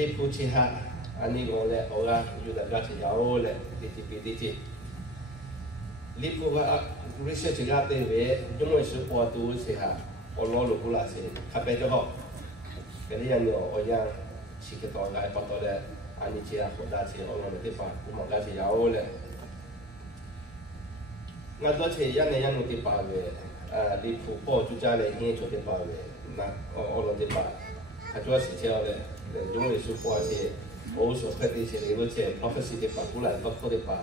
你夫妻哈，安尼我咧，我啦有得个是有咧，滴。你夫哈，research 个对位，因为是过度是哈，我攞路过来是，特别就好。个你人有我样，是个当个不多咧，安尼只啊好大只，我攞嚟啲法，我望个是有咧。我多次一年啲法嘅，你夫婆就家嚟先做啲法嘅，那我攞啲法，佢做事之後咧，因為是過去，我所睇啲是你嗰隻 prophecy 啲法，古來都啲法，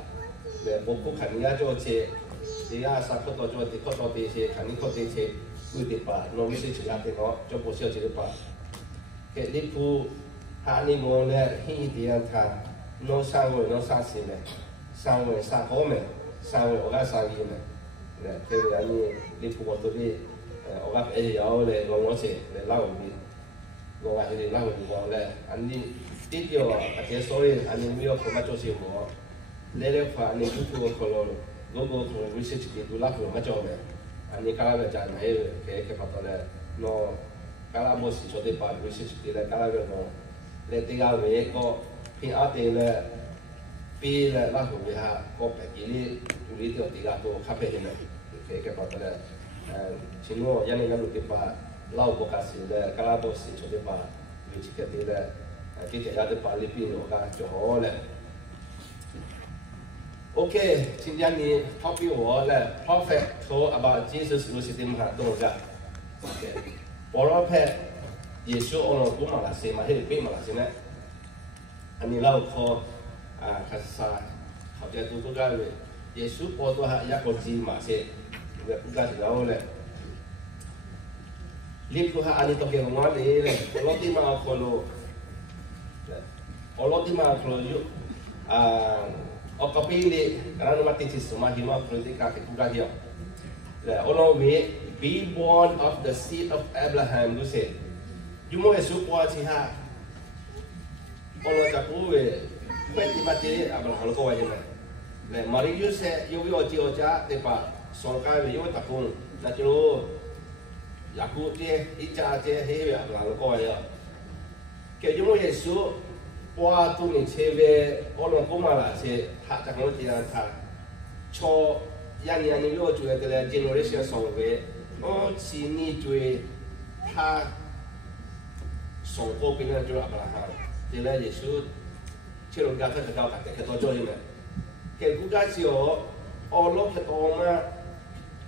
咧我估近而家做隻，而家三個多做啲，個多啲些，近呢個啲些，會啲法，我唔識做下啲我，做不少啲法，嘅你夫下呢個咧，呢啲人睇，我三個時咧，三個咩？三位我家生意呢，譬如安尼，你付我多啲，我家有咧，我是嚟拉後面，我話佢哋拉後面講咧，安尼啲條啊，或者所以安尼沒有咁乜做事我，你咧話你要付我可能，嗰個可能會識啲都拉後乜做咩，安尼加咧就係佢發到咧，我加啦冇事做啲辦會識啲咧，加啦個我，你啲家位個偏啱啲咧。比咧拉後面下個白幾呢，呢條地價都較平啲咧，嘅覺得咧，前我一年路啲把撈個價錢咧，加拉波時做啲把，類似嘅啲咧，啲其他啲把呢邊我家就好咧。OK， 今天你發俾我咧 ，Prophet told about Jesus 路是點行動㗎 ？OK，Prophet 耶穌我講馬來西亞嘛，係邊馬來西亞咧？你撈個。卡萨，好在都家里，耶稣波多哈一个字嘛些，那不家是有嘞。你不哈安尼都给我哩嘞，我老弟嘛可罗，我老弟嘛可罗有，我隔壁哩，然后嘛弟弟什么希望可罗啲家嘅不家啲，嘞我老妹 be born of the seed of Abraham 都是，有冇耶稣波一下，我老家古嘅。快啲把啲阿伯行路過嚟咩？嚟馬里要寫要照家對吧？上街要打工，那就雅古啲一家啲喺阿伯行路過嚟啊。其實我耶穌話到你車嘅，我諗講埋啦，係他就講啲人他錯人要做嘅咧 generation 上嘅，我是你做他上嗰邊咧做阿伯行，啲咧耶穌。即係家真係交大嘅，多咗啲咩？其實古家時候，我攞嘅多嘛，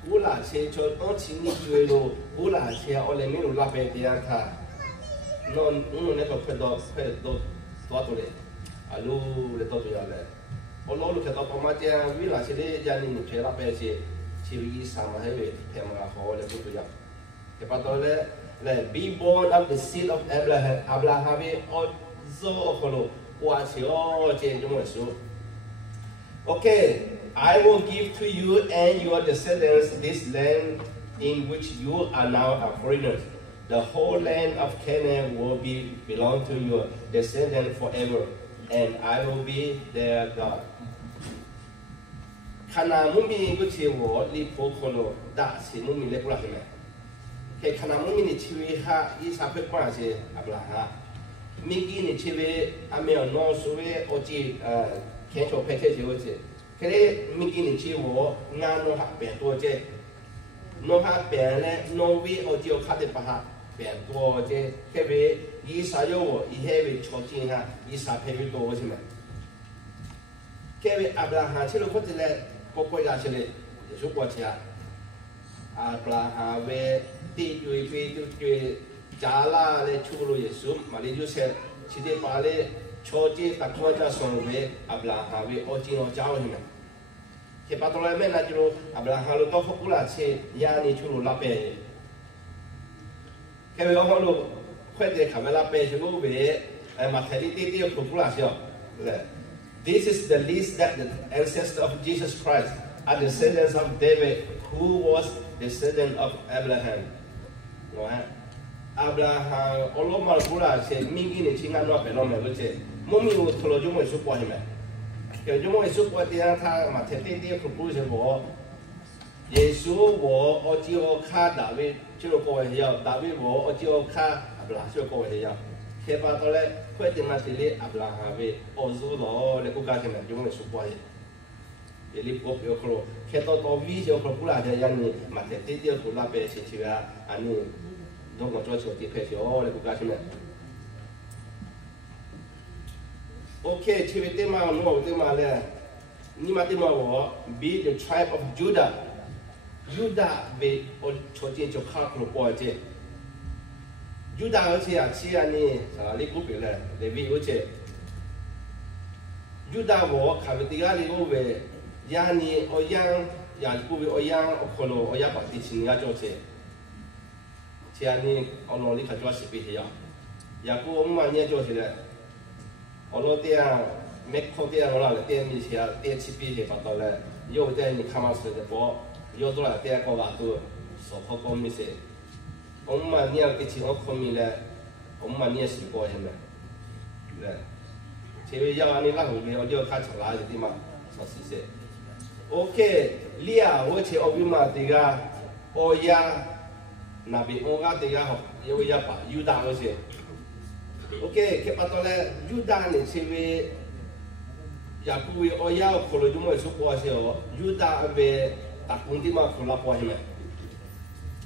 古拿車出，我錢你追咯，古拿車我哋咩路拉俾啲人睇，我呢個佢多多嚟，啊路你多咗嚟，我攞路嘅多多嘛啲人，古拿車啲人你追拉俾是3萬喺度，平嘛好你冇咗，其實到咧，be born of the seed of Abraham， 阿伯拉罕嘅我做好咯。Okay, I will give to you and your descendants this land in which you are now foreigners. The whole land of Canaan will belong to your descendants forever, and I will be their God. ขณะมุ่งมีก็เชื่อว่าลิโพคนเราด่าสิ่งมุ่งมีเล็กกว่าใช่ไหมแค่ขณะมุ่งมีในชีวิตฮะยี่สิบปีกว่าใช่อับราฮัมมิกี้ในชีวิตอเมริกาสุเวอจีแข่งโชว์เพชรเจ้าเจ้าแค่มิกี้ในชีวิตงานโนฮะเปลี่ยนตัวเจ้าโนฮะเปลี่ยนเนี่ยโนวีอจีขาดปะฮะเปลี่ยนตัวเจ้าแค่ยี่สิบโยอีเฮวิชอบจริงฮะยี่สิบเพชรตัวใช่ไหมแค่อับราฮัมที่เราพูดถึงเลยพวกคนยาเฉลี่ยชุบปวดเชียอับราฮัมเวตีจุยปีจุยจาลาเลยชูโรเยซูมาเลยยูเซชิดปาเลยโชจิตะกัวจะส่งเวอับราฮัมเวโอจิโนจ้าวใช่ไหมแค่ปัตตานีแม่น่าจะรู้อับราฮัมรู้ต้องฟุกุลาเชยานิชูโรลาเปย์แค่เวลาเขารู้ค่อยเด็กขับเวลาเปย์ชูโรเวมาแทนที่ฟุกุลาเชียวเลย This is the list that the ancestors of Jesus Christ are descendants of David, who was descendant of Abraham. Right? Abraham, all of my brothers say, "Mingi ni chinga no pe no me lo che." Mumi wo tholo jo mo support him. Ke jo mo support dia tha ma the te propose wo. Yesu wo o ji o kha David 就过去要，David wo o ji o kha Abraham 就过去要。Ke pa to le 快点那这里阿布拉哈为欧洲佬来国家前面用来说话的，也里国有可能看到到微小可不啦的样子，嘛在这点不啦白些去啊，安尼弄个做小的拍小来国家前面。OK， 去为点嘛弄点嘛嘞，你嘛点嘛我 be the tribe of Judah。Judah 为我昨天就看过报纸。Judah 而且啊，去啊你啥哩股票嘞？里边而且 Judah 我看不第二哩股票，呀你我养呀股票我养我可能我养把地钱呀做些，去啊你我拿你看做视频去呀，呀股我们也做些嘞，我拿点没靠点我拿来点米去啊，点起笔去把到嘞，有点你看嘛是的不？有多了点个话都少靠高米些。我们你要给钱我看米嘞，我们你也是过去没？对，前面要你那后面我就看出来的地方，说是些。OK， 你啊，我去欧洲嘛，这个欧亚那边欧亚这个好，有也把犹大那些。OK， ke patole Judah ni sewe Yakubu oya kolo jumo su po se o Judah ave takunti ma kula po hime.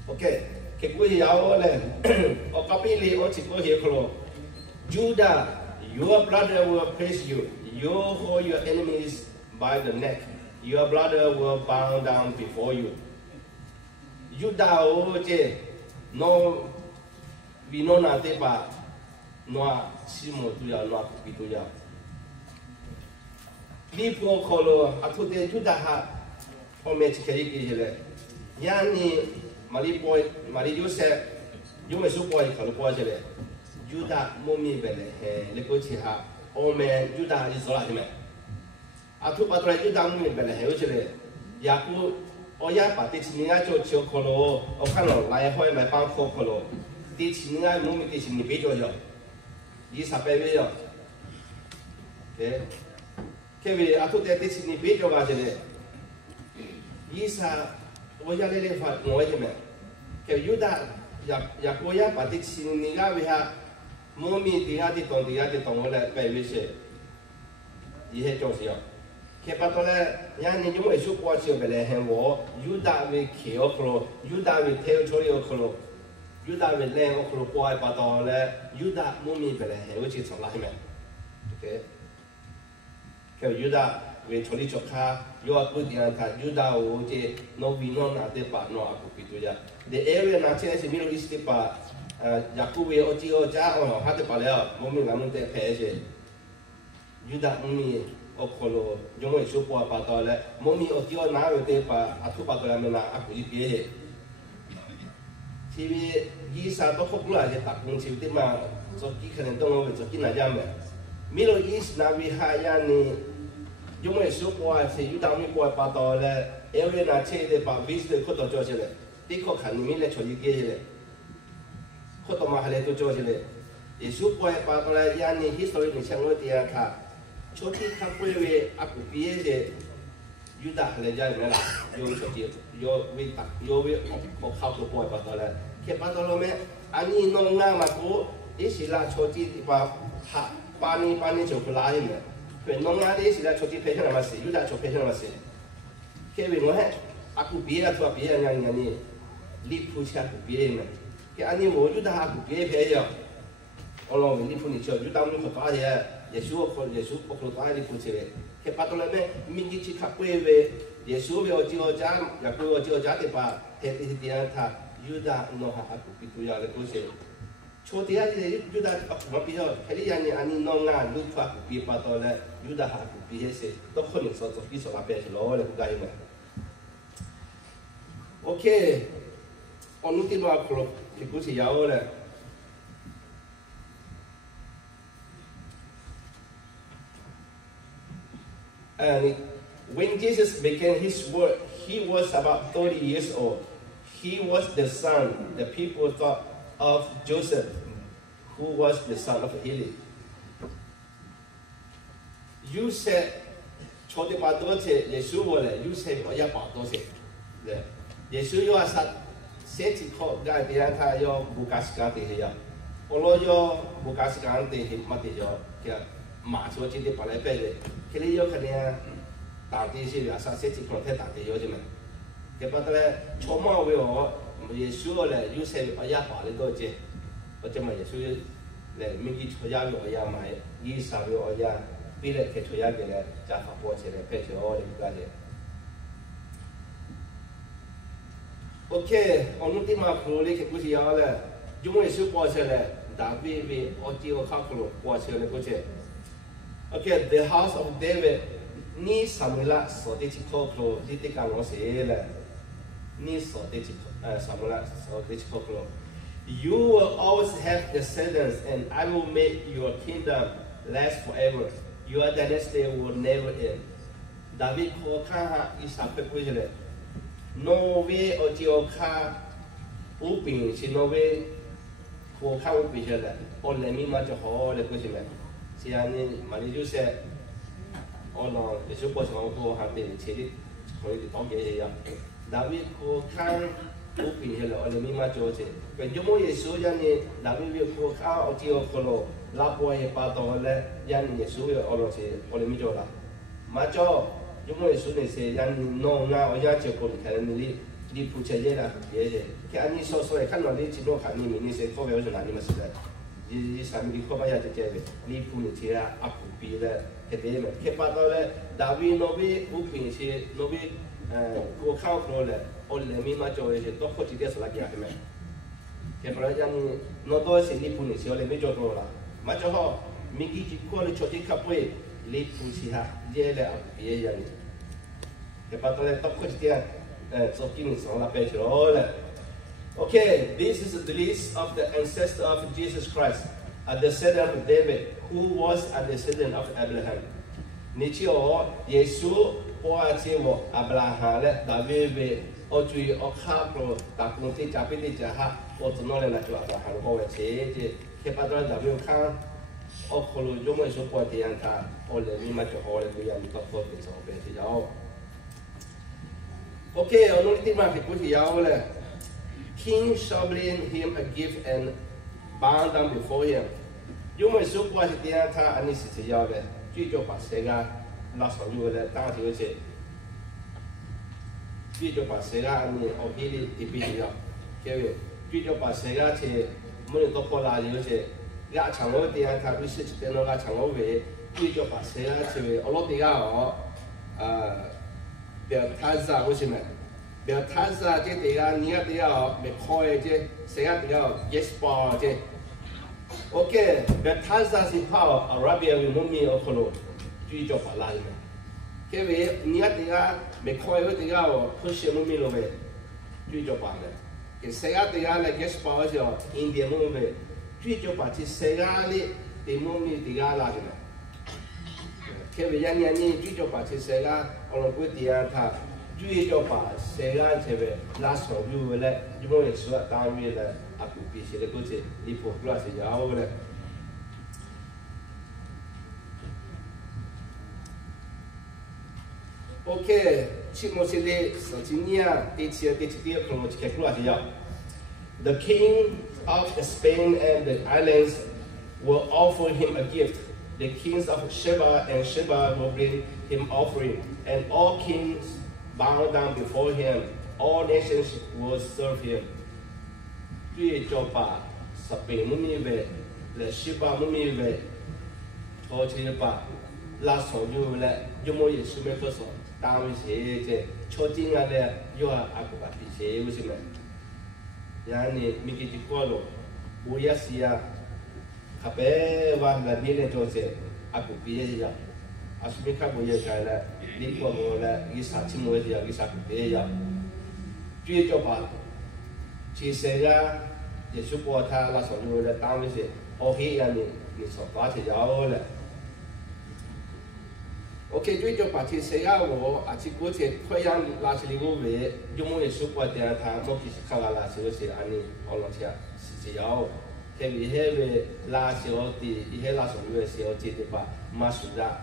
OK, ke ku ya o le o kapili o chiko he kolo Judah, your brother will praise you. You hold your enemies by the neck. Your brother will bow down before you. Judah o je no vi no na te pa noa simo tu ya noa kupi tu ya. Li po kolo atu te Judah ha o me chikeri ki hele. Yani mali boy mali Joseph yume su boy kalo po hele. Judah momi bele he le ko chi ha o me Judah isola me. Atu patra Judah momi bele he o chele. Yaku o ya pa te chininga cho chio kolo o kano lai hoi mai pang ko kolo. Te chininga momi te chini be jo yo. Yi sa pe be yo. Okay. Kewe atu te te chini be jo ga chele. Yi sa o ya le le fa ngoi je me. Ke Judah ya ko ya pa te chininga we ha momi dia di tong le pe we se. Yi he jo se yo. Ke pa to le ya ni ju mo su kwa chi be le hen wo Judah we ke o kro Judah we te cho yo kro Judah we le o kro kwa pa to le Judah momi be le he o chi chong la me. Okay. Ke Judah we cho li cho kha yo a ku dia ka Judah o je no vi no na te pa no a ku pi tu ya. The area na che se Middle East pa Yakubu o ji o ja o ha te pa le momi la mo te pe je. Judah momi o kolo yomo su po pa to le momi o ti o na we te pa atu pa to la me na a ku ji pie he. Chi vi yi sa to ko kula je ta kung chi te ma so ki khen dong o so ki na ja me. Middle East na vi ha ya ni yomo su po se yu da mi po pa to le area na che de pa vis de ko to jo je le. Ti ko khan mi le cho ji ge je le. Ko to ma ha le to jo je le. Ye su po pa to le ya ni history ni chang lo ti ya ka. Choti kakwewe aku piye Judah le ja me la yo choti yo we tak yo we ko khau to boy pa to le ke pa to lo me ani no nga ma ko isila choti pa ha pani cho la ni me pe no nga de isila choti pe na ma se Judah cho pe na ma se ke we no he aku piye to piye nya ni li pu cha ku piye me ke ani mo Judah aku piye pe yo olo li pu ni cho Judah mo ko ta ye Yesu o ko ta ni pu che ke pa to le me min ji chi kha kwe we Yesu we o ji o ja ya ko o ji o ja te pa te ti ti na tha Judah no ha aku pi tu ya le ko se cho ti ya ji Judah ma pi yo ke li ya ni ani no nga lu pa ku pi pa to le Judah ha ku pi he se to ko ni so pi so la pe lo le ku ga me OK 我们听到可ke ku se ya o le And when Jesus began his work, he was about 30 years old. He was the son, the people thought of Joseph, who was the son of Heli. You said, Choti Padote, Yeshua, you said, Oya Padote. Yeshua sat, Seti Kok, Gadianta, Yo Bukaskati here. 我老要不干时间的去没得着，叫马上今天把来摆的，肯定要肯定当地是呀，啥设计可能太当地要的嘛。给把它嘞，草帽为我也需要嘞，有些我也把的多些，我这么也属于嘞，每个出家我也买，衣裳我也比嘞给出家给嘞，加发包起来配上我的个的。OK， 我们地方可能不是要嘞，因为是包起来，但为我地方可能包起来不是。OK， the house of David， 你什么啦？说的起可能你得讲我谁嘞？你说的起什么啦？说的起可能。You will always have descendants, and I will make your kingdom last forever. Your dynasty will never end. David 可看哈，伊啥不归来？挪威我就看乌饼是挪威，可看乌饼下来，我人民嘛就好来归去来。这样呢，嘛你就是，我呢也是过程我还得切的，可以当给一样。David 可看乌饼下来，我人民嘛就这。When you more Yesu yani David will go ka o tio kolo la po e pa to le yani Yesu yo olo se ole mi jo la ma jo you more Yesu ne se yani no nga o ya che ko ka ni li pu che ye la ye ye ke ani so e kan no li chi no ka ni mi ni se ko ve o na ni ma se da yi sa mi ko ba ya che che ve li pu ni che la a pu pi le ke de me ke pa to le David no bi u pin se no bi ko ka ko le ole mi ma jo ye to ko ti de so la ya me che però non dove si li punisce le meglio trola ma già ho mi dici quello ciò che capoi li punisce gliele a piedi che fatto le top questi so chi sono la petrole. Okay, this is the list of the ancestors of Jesus Christ, a descendant of David, who was a descendant of Abraham. Nicio Gesù può accevo Abraham Davide oggi ho capito da punti capiti già o non la tua hanno che padrone da mio can o quello io mi so può dire o le mie ma ho le mie mi tocco che so per ti già ok un'ultima che così già le king shall bring him a gift and bow down before him io mi so può dire anni si già le giusto passega la so io le tanti che giusto passega anni o di video che giusto passega che mo dopo la io che ya chango dia ta bi se che no ga chango we giusto passega che o lo diga o per taza o che me per taza che diga ni ya diga me khoi che se ya diga yes pa che ok per taza si pa arabia we mo mi o kholo giusto pa la me che we ni ya diga me khoi o diga o push mo mi lo we giusto pa me che se ya diga la yes pa o India mo we giusto pa che se ya li de mo mi diga la me che we ya ni giusto pa che se ya o lo pu dia ta giusto pa se ya che we la so yu le yu mo ye so ta wi le a pu pi se le ko che li po kla se ya o le ok ci mo se le so ci nia de ci ko che kla se ya the king of Spain and the islands will offer him a gift. The kings of Sheba and Sheba will bring him offering, and all kings bow down before him. All nations will serve him. 最早把十八木米为，来十八木米为，而且把拉上有来，有么也是没多少，单位些这敲金啊的，有啊阿个把比些为什么？然后米给就过了，我也是啊。卡贝哇，那边的做些，阿不毕业呀，阿是没看过也干了，你过我了，一啥情况下，一啥不毕业呀？最早把，其实呀，也是把他那时候的单位些，我黑呀你说发起要了。OK， 最早把其实呀我阿去过去快样拉起来我为，有么也是把点他，我其实看了拉起来些安尼，我那些是要。que mi jefe la cioti y la sobrevivía cioti de pa masuda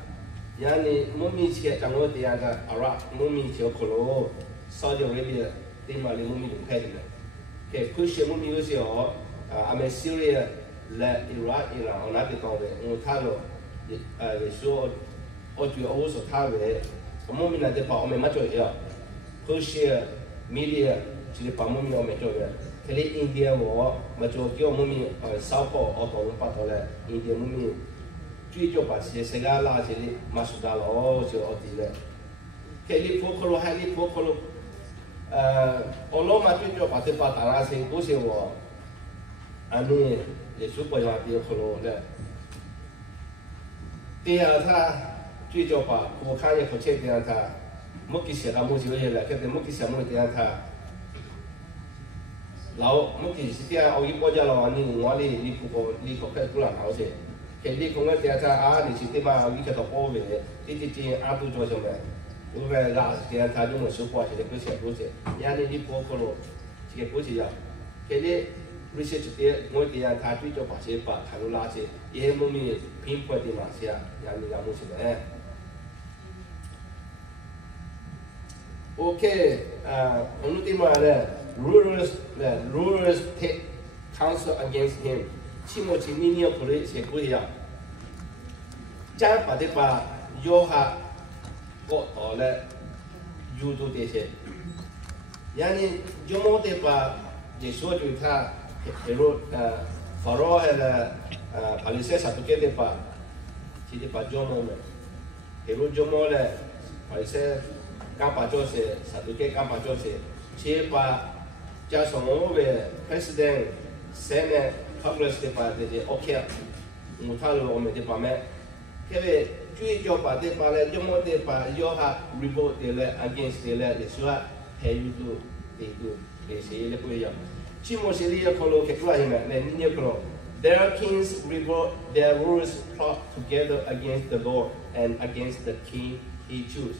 yani mumi che tango de anga ara mumi che kolo Saudi Arabia de mali mumi de kai de que push mumi yo ame Syria 来伊拉我那边单位，他了也说我觉得我说他为我们那地方我们没做呀，后些media 就是把我们我们做的，他的印度话没做叫我们少报我到把到来，印度我们最早把些世界垃圾的马苏达罗就我地嘞，他的破壳罗还的破壳罗，我老妈最早把这把大垃圾不是我，安尼也是不要的壳罗嘞。第二他最早把我看也不确定他，没给写到没就业了，可是没给写没定他，然后没给是点我一国家了，你不可以不让好些，可你讲个点他啊，你是点嘛？我去到保卫，你阿都做什么？因为那点他就没收过去的，不写不写，你包括了这个不写呀，可你。research 的，我点他最早把些把看路垃圾，也没มีpinpoint 的嘛些，你讲么事呢 ？OK， 我们的嘛呢 ，rulers take counsel against him， 起码前面有可能些不一样，再把的把要下过到了有做这些，你有么的把也说就他。Faro है पालिसे satu के देपा चीज़ पाजो में हेरो जो मोले पालिसे काम पाजो से satu के काम पाजो से चीज़ पा जासों में president senate congress देपा दे ओके मुतालो में देपा में केवे चीज़ जो पा देपा ले जो मो देपा यो हा revolt दे ले against दे ले इसवा है युद्ध ऐसे ले कोई या their kings revolt their rulers plot together against the Lord and against the king he chose.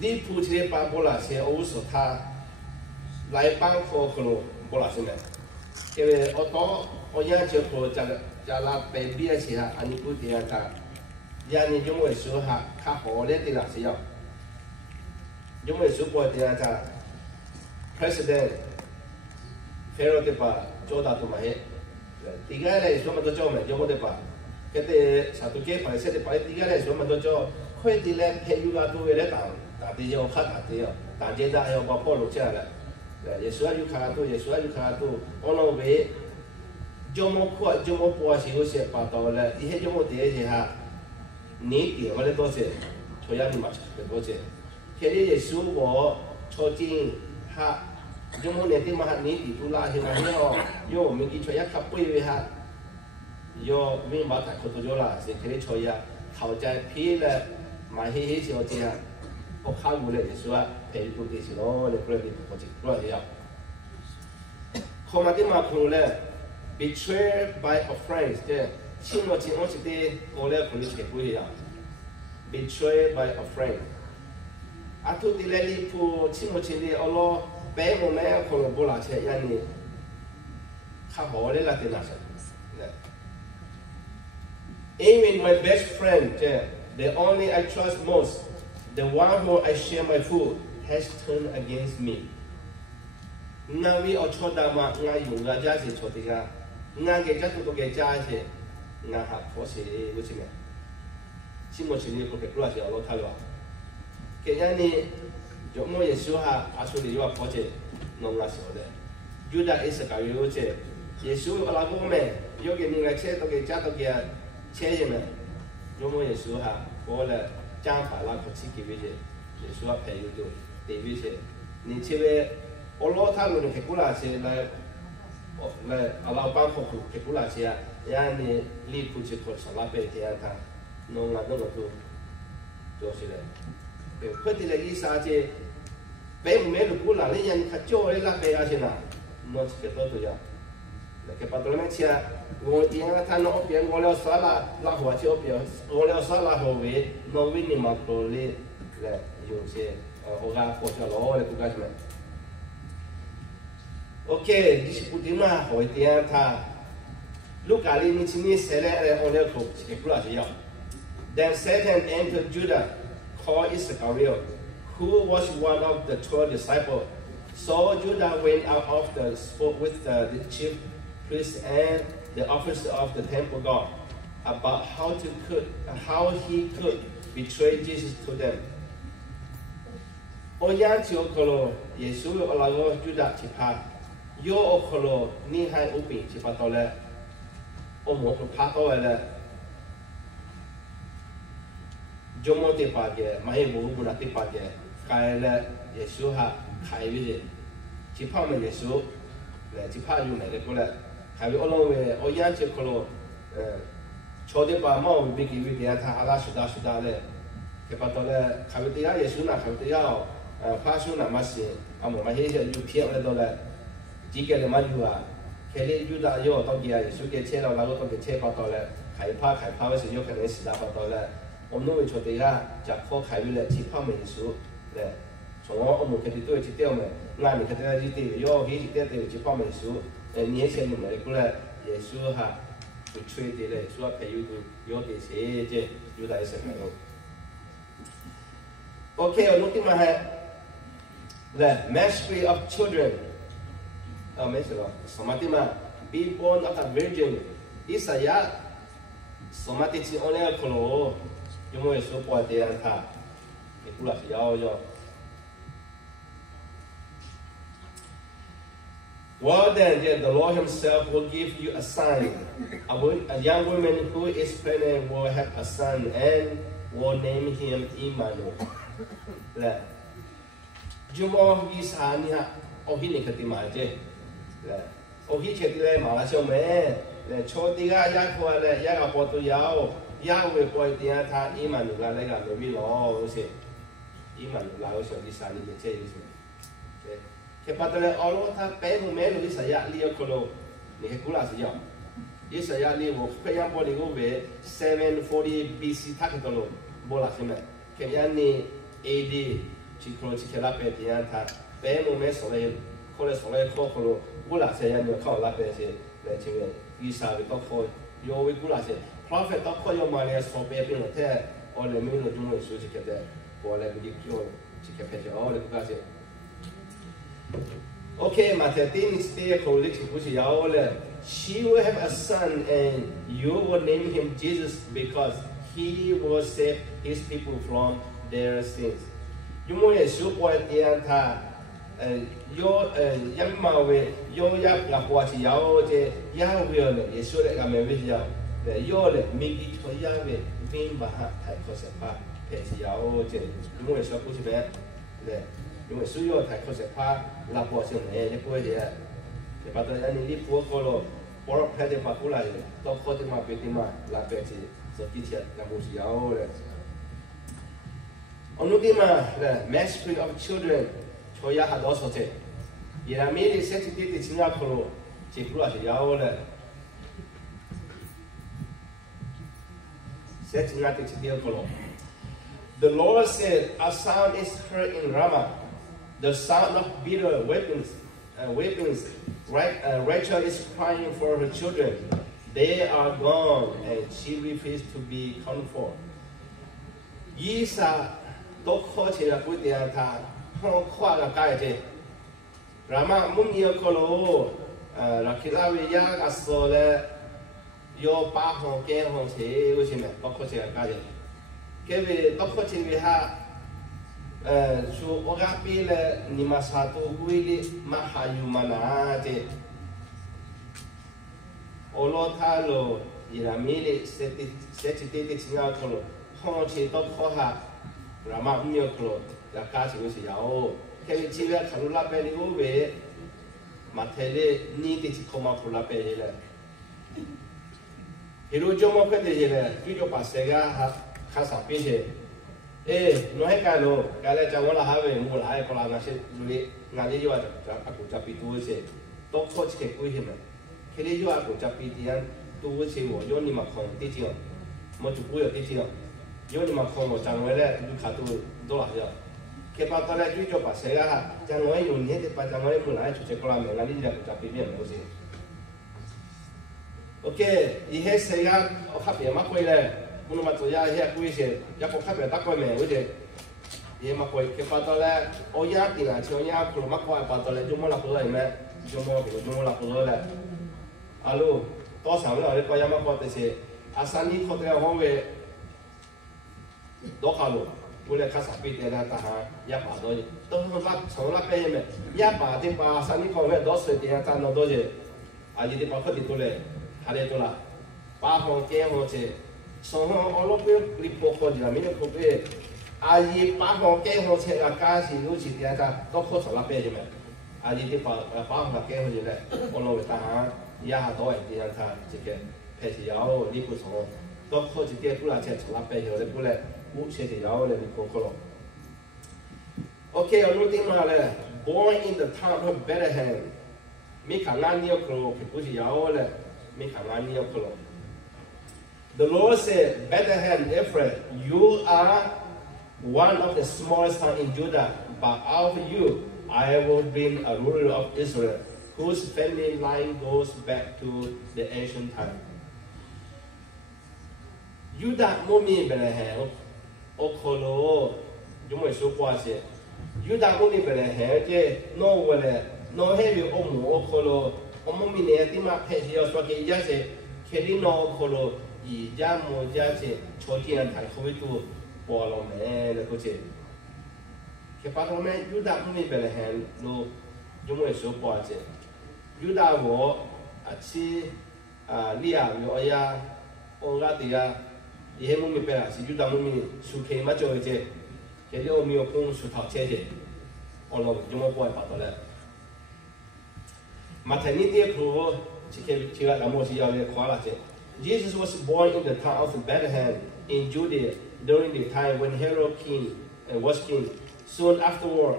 你夫妻的把波拉些欧索他来帮托克罗波拉些没？因为我研究过加拉北边些哈，安尼不点他，你就会说哈，他好的地方是要。因为如果这样子 ，president， Pharaoh 的把做到多么些，第二嘞说么多做没，有么的把，这个satu ke pada saya pada tiga嘞说么多做，快点嘞配有个多嘞打的要看打的要，打这打要把破路下来，也说有看多，也说有看多，我那为，就么快就么波是有些把到嘞，以前就么这些哈，你点我嘞多些，所以你嘛多些。这里也是我抽筋哈，就我那天嘛你地图拉起来因为我们去抽一卡背位哈，要没把它扣住咗啦，是这里抽呀，头在皮了，买些小子啊，我看过了也是话陪住的是咯，你不然你不去，不然你要。后面的嘛看了 ，betrayed by a friend， 这亲我是的，我来看你切不一样 ，betrayed by a friend。Atu dilali pu cimo cili Allah be mo me ko bola che yani kha hole la te nasa even my best friend the only I trust most the one who I share my food has turned against me nawi o choda ma nga yu nga ja se chodiga nga ge ja to ge ja se nga ha ko se wo chi me cimo cili ko ke kula se Allah ta lo que ya ni yo mo ye shu ha asu li wa po che no la so de juda is ka yo che ye shu ala ko me yo ke ni la che to ke cha to ke che ye me yo mo ye shu ha ko la cha pa la ko chi ke be che ye shu ha pe yo do de be che ni che be o lo ta lo ke ku la che la ala pa ko ke ku la che ya ni li ku che ko sa la pe te ya ta no la no to do se le 快点来一下子，别没路过啦，你人他叫你拉别阿些呐，我这个多呀，那个把多那些，我因为他那边我了啥啦，拉火车边，我了啥啦后尾，那尾你嘛多哩，来有些我家火车路来不干什么 ？OK， 你是不听嘛？后点他，路家里你今年谁来我了口，这个不拉些呀。Then Satan entered Judah. Called Iscariot, who was one of the 12 disciples, So Judah went out of the spoke with the chief priests and the officer of the temple guard about how he could betray Jesus to them. Oyanti okolo Yesu olago Judah chipa yo okolo ni hai upi chipa tole omo pato ele jomo te page mai bo buna te page kaile Yesu ha khai bi chipa me Yesu le chipa yu ne le ko le khai bi olong we oyanti okolo chode pa ma o bi ki wi de ta ala suda le ke pa tole khai bi ya Yesu na khai bi ya发生那么些，我们现在就骗了到了，几个人嘛有啊，开始有的有到底啊，手给车了，那个到底车跑到了，害怕的时候有可能是那跑到了，我们会说对啊，就靠开了了，去跑没数，嘞，从我们开始对去掉没，那你看这去对，有去掉对去跑没数，年轻人来过来也说哈，会吹的嘞，说朋友有的车这有的是没有。OK， 我弄定嘛还。The mastery of children. Be born of a virgin. Isaiah. Somatici only a colo. You may support the anta. Well, then, the Lord Himself will give you a sign. A young woman who is pregnant will have a son and will name him Emmanuel. Jumo isa niya ohi ni katima je le ohi cheti le mala xiao me le choti ga ya ko le ya ga po tu yao ya we po dia tha Emmanuel ga le ga me bi lo o se Emmanuel la o se isa ni je che se ke pa le olo tha pe mu me lo isa ya li ko lo ni ke kula si yao isa ya li wo pe ya po ni go be 740 BC tha ke lo bo la se me ke ya ni AD去拉白天他白木没所谓，后来所谓考了，我那些人就考拉白些来这个以上的都考，有为古那些 ，prophet 都考要嘛来说白病了，他我来没有中文书去给的，我来不就去给拍照，我来不干些。OK， 嘛在第一次第一口历史不是要了 ，She will have a son and you will name him Jesus because he will save his people from their sins. 有么也修过点他，要么为要那过去要这要为了也修了个没为要，要了没给错要为分把它太可惜怕，还是要这有么也说不是呗，因为需要太可惜怕那过去没你不会的，你把这人你不过了，我拍的把过来的，到考的嘛别的嘛那边去做地铁那不是要的。Onudima, the mastery of children, Choya had also said. Yeramili sensitivity Singapore, Chipula Yaole. The Lord said, a sound is heard in Ramah, the sound of bitter weapons. Rachel is crying for her children. They are gone, and she refused to be comforted. Isa 都考起了不点他，跨了盖子，然后木米可罗，那其他位呀个说嘞，有8行9行车，为什么都考起了盖子？因为都考起为哈，说我家边嘞，你们啥都会的，嘛还有嘛那的，我老他咯，伊拉米嘞，设计的新加坡咯，考起都考下。Rama punya kalau dah kasih mesti jauh. Kalau cewek kalau lapar ni gue, materi ni tu cuma pula lapar je lah. Hidup cuma kerja je lah. Hidup pasal ga khasa pije. Nuhai kalau jangan lah hawe mulai kalau nasi dulu ngali juga aku capi tu je. Tok kau cakap kau himan. Kalau juga aku capi tian tu je,我有你们看地铁，我就不要地铁。有你们看我将来嘞，就看到多少了。开发到嘞，就叫把谁啦？将来有年的把将来不来出去过来没？那你就不比别人不行。OK， 以前谁呀？我看别嘛贵嘞，不能嘛做呀，些贵些，也不看别大贵没，我这 ye ma koi ke patole o ya tina cho ya kru ma koi patole jumo la koi me jumo la koi le alo to sa le ko ya ma ko te se asani ko te ho we do khalo bule ka sa pi te na ta ha ya pa do to ho la so la pe me ya pa te pa asani ko we do se te ta no do je a ji te pa ko ti to le ha le to la pa ho ke ho che so ho o lo pe li po ko ji la mi ko pe a ji pa ho ke ho che a ka si lu si te ta to ko so la pe je me a ji te pa ho la ke ho je le o lo ta ha ya do e te ta che ke pe si ya o li ko so to ko ji te pu la che so la pe je le pu le u che te ya o le li ko ko lo okay o lo ti ma le born in the town of Bethlehem mi ka nga ni o ko ke pu ji ya o le mi ka nga ni o ko lo. The Lord said, Bethlehem, Ephraim, you are one of the smallest towns in Judah, but out of you I will bring a ruler of Israel, whose family line goes back to the ancient time. Judah mumi Bethlehem, okolo, jumo isu kwase. Judah mumi Bethlehem, je no wale, no heavy omu okolo, omumi ne ti ma pe yo so ke ya se, keli no okolo. 以家母家些朝天台会都波浪咩了嗰些，佢把他们犹大不明白了很路，因为说波些，犹大我去利亚有呀，我家的呀，以前不明白了是犹大不明苏克嘛做些，佢有没有空苏头车些，我老因为波把到了，马太你爹苦，去个那么是要来夸了些。 Jesus was born in the town of Bethlehem in Judea during the time when Herod was king. Soon afterward,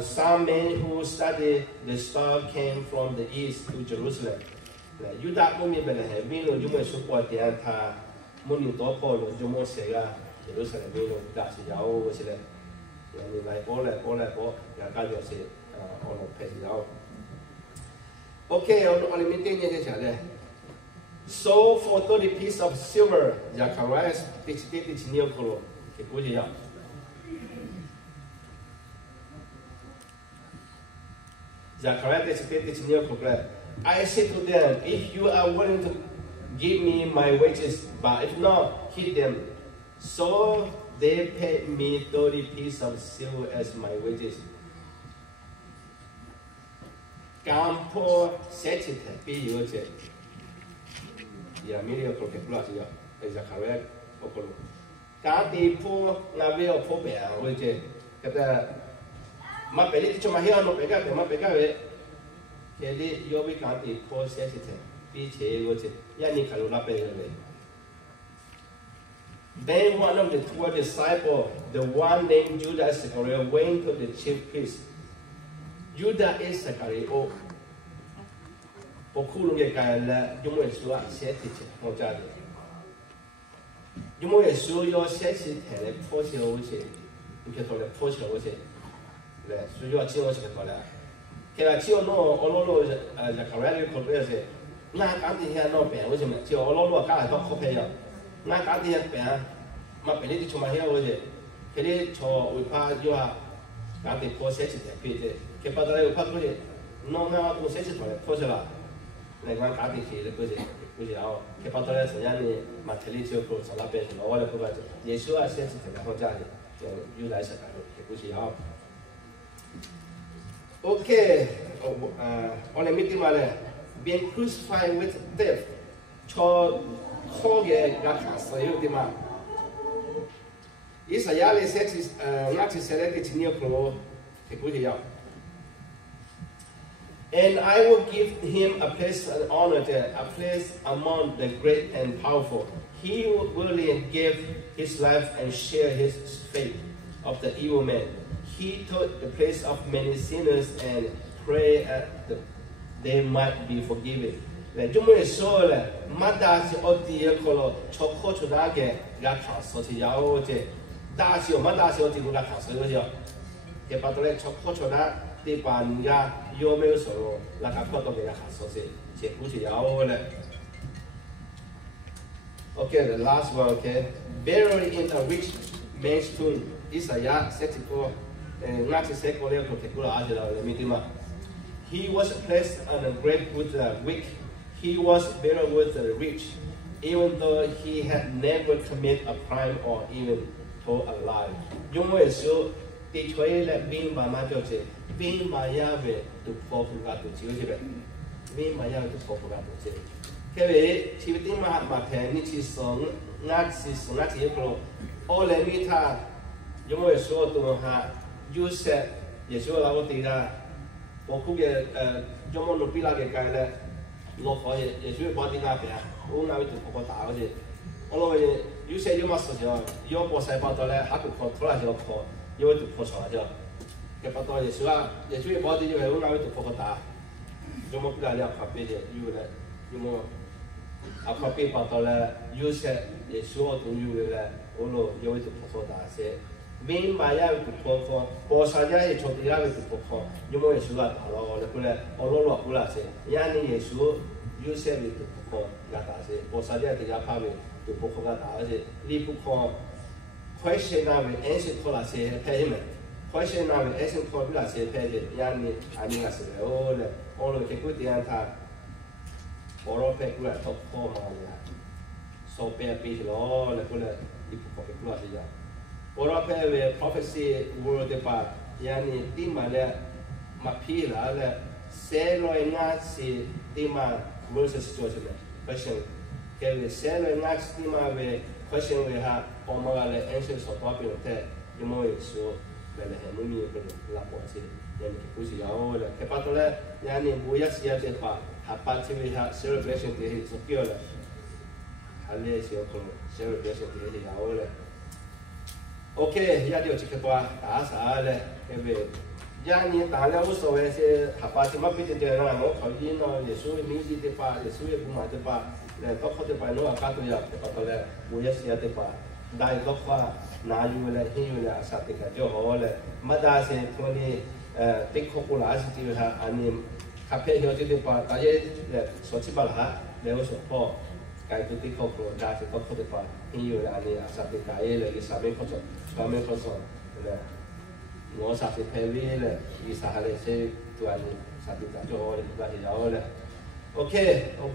some men who studied the star came from the east to Jerusalem. Judah mumi Bethlehem, mino jumo support the anta muni topo lo jumo sega Jerusalem mino da si yao sile. Yani lai ole ya ka jo se ono pe yao. Okay, on meeting ye chale. So for 30 pieces of silver, Zachariah teach new color. Zachariah teach new color. I said to them, if you are willing to give me my wages, but if not, keep them. So they paid me 30 pieces of silver as my wages. Campo setite be your ya miri ko ke pula ya Zachariah okolo ka ti po na ve o po be a o je kata ma pe li choma hia no pe ka ma pe ka ve ke li yo bi ka ti po se se te pi che o je ya ni ka lo la pe le. Then one of the 12 disciples, the one named Judas Iscariot, went to the chief priest. Judas Iscariot Okulu ke kaya jumo Yesu a seti che mo jade. Jumo Yesu yo seti tele poche o che, nke to le poche o che. Le su yo chi o che to le. Ke la chi o no ololo ja karale ko be se. Na ka ti ya no pe o che me chi ololo ka to ko pe ya. Na ka ti ya pe ma pe ni ti chuma ya o che. Ke le cho u pa yo a ka ti po seti te pe che. Ke pa dale u pa ko che no na ko seti to le poche la. 那关家庭企业的估计哦，去把到来人家的马特里就过上那边去了，我来不管，也说啊，现在特别好价的，就有来是干的，估计哦。Okay, 我来面对嘛嘞 ，being crucified with death，朝考嘅那看所有的嘛。以上亚历写起那起写来的今年可能估计要。 And I will give him a place and honor there, a place among the great and powerful. He will willingly give his life and share his fate of the evil man. He took the place of many sinners and prayed that they might be forgiven. 那就没说了，马达是奥迪尔可了，超过出那个拉卡索去要这，大小马达是奥迪尔拉卡索个叫，给把到来超过出那。 地板呀，有没有说那个破洞给他卡说是，结估计要了。Okay, the last one, okay. Buried in a rich man's tomb Isaiah 64 He was placed on a grave with the weak. He was buried with the rich, even though he had never committed a crime or even told a lie. Yung mo iso ti choi le bin ba ma cho che bin ma ya be tu pho phu ga tu chi che be bin ma ya tu pho phu ga tu che ke be chi ti ma phe ni chi song nga chi pro o le mi tha yung mo iso tu ha you said Yesu la wo ti da o ku ge yung mo no pi la ge kai le lo kho Yesu ba ti ga pe o na wi tu pho ta ge我攞嘅要寫咗乜事就要播細胞到咧，下個課出來就課，要讀課錯就，嘅不多嘢少啦，也主要播啲要係好啱讀課打，有冇邊啲合併嘅要咧，有冇合併報到咧，要寫也少我同要嘅咧，我攞要讀課打寫，邊買呀讀課，播曬呀係錯啲呀讀課，有冇嘢少啦打咯，我哋佢咧我攞落嚟寫，呀你嘢少要寫嚟讀課呀打寫，播曬呀啲呀拍嚟。就不可能打，而且你不可 question 那位 answer 可那些配咩 ？question 那位 answer 可比那些配的，人你安尼个是嘞，我了结果点他，我了配过来都可嘛呀，所配配咯，了过来你不可配过来是呀，我了配为 prophecy word 的吧，人你点嘛嘞，嘛批啦嘞，写落那是点嘛 versus 做什么 question。que se lo máxima de question we ha o magale answer so papi te yo mo eso le le mo mi la poasi yani que pusi ya ola que patole yani buya sia te pa ha pati we ha celebration te so piola hale si o con celebration te ya ola okay ya dio che pa ta sa le che be yani ta le uso we se ha pati ma pite te na mo ko yin no yesu mi di te pa yesu e kuma te pa le tokho te pa no akato ya te patole buya sia te pa dai tokha na yu le hin yu le asa te ka jo ho le mada se thoni te kho ko la si ti ha ani khape yo te pa ta ye le so chi ba la le o so po kai tu te kho ko da se tokho te pa hin yu le ani asa te ka ye le sa me kho so le ngo sa te pe vi le i sa ha le se tu ani sa te ka jo ho le ba ya ho le okay o